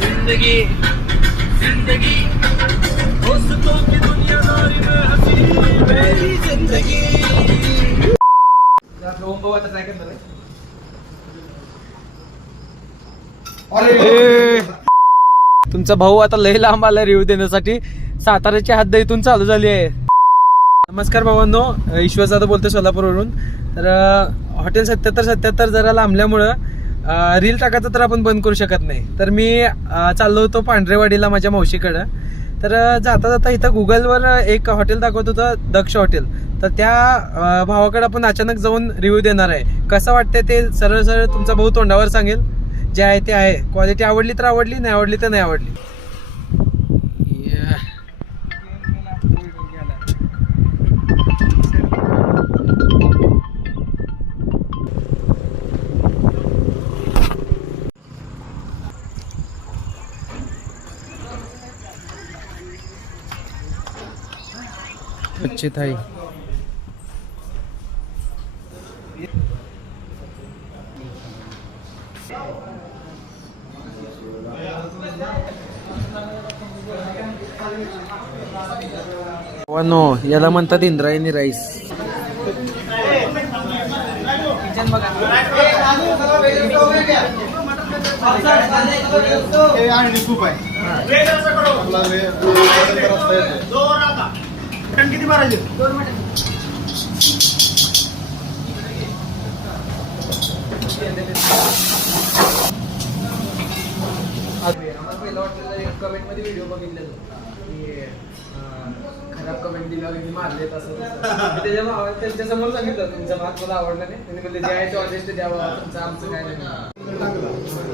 जिंदगी जिंदगी दोस्तों की दुनियादारी में हंसी मेरी जिंदगी. ओम भाऊ आता काय करणार आहे? तुमचा भाऊ आता लय लांब आला रिव्ह्यू देण्यासाठी. साताऱ्याची हद्द इथून चालू झाली आहे. नमस्कार भावांनो, ईश्वर जाधव बोलतोय सोलापूरवरून. तर हॉटेल 7777 जरा लांबल्यामुळं रील टाकायचं तर आपण बंद करू शकत नाही. तर मी चाललो होतो पांढरेवाडीला माझ्या मावशीकडं. तर जाता जाता इथं गुगलवर एक हॉटेल दाखवत होतं, दक्ष हॉटेल. तर त्या भावाकडे आपण अचानक जाऊन रिव्ह्यू देणार आहे. कसं वाटतंय ते सरळ सरळ तुमचा भाऊ तोंडावर सांगेल. जे आहे ते आहे. क्वालिटी आवडली तर आवडली, नाही आवडली तर नाही आवडली. अच्छी थाई नो, याला म्हणतात इंद्रायणी राईस. खूप आहे. किती भरायचे? पहिला हॉटेलला एक कमेंट मध्ये व्हिडिओ बघितलेलो की खराब कमेंट दिला की मारले तसं त्याच्या त्यांच्या समोर सांगितलं तुमचा भात मला आवडला नाही. त्यांनी म्हणले जे आहे ते ऑर्डर द्यावा, तुमचं आमचं काय नाही.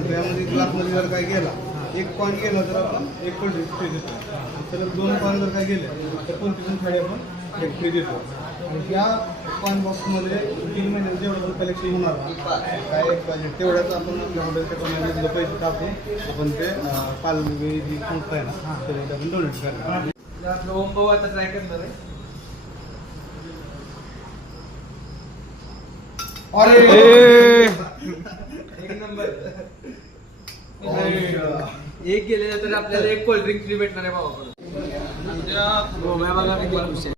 त्यामध्ये ग्लासमध्ये जर काय गेला, एक कॉइन गेला तर आपण एक कोल्ड फ्री देतो. तर 2 कॉइन जर काय गेले तर कोणती पण थाळी आपण एक फ्री देतो. आणि ह्या कॉइन बॉक्समध्ये 3 महिन्यात जेवढं कलेक्शन होणार काय पाहिजे तेवढ्याच आपण आपल्या हॉटेलच्या कमाईमधले पैसे टाकून आपण ते पालवी जी संस्था आहे ना त्याच्यात आपण डोनेट करणार. ओम भाऊ आता ट्राय करणार आहे. एक नंबर. एक गेलेला तर आपल्याला एक कोल्ड्रिंक फ्री भेटणार आहे भावाकडून. बघा किती खुश आहे.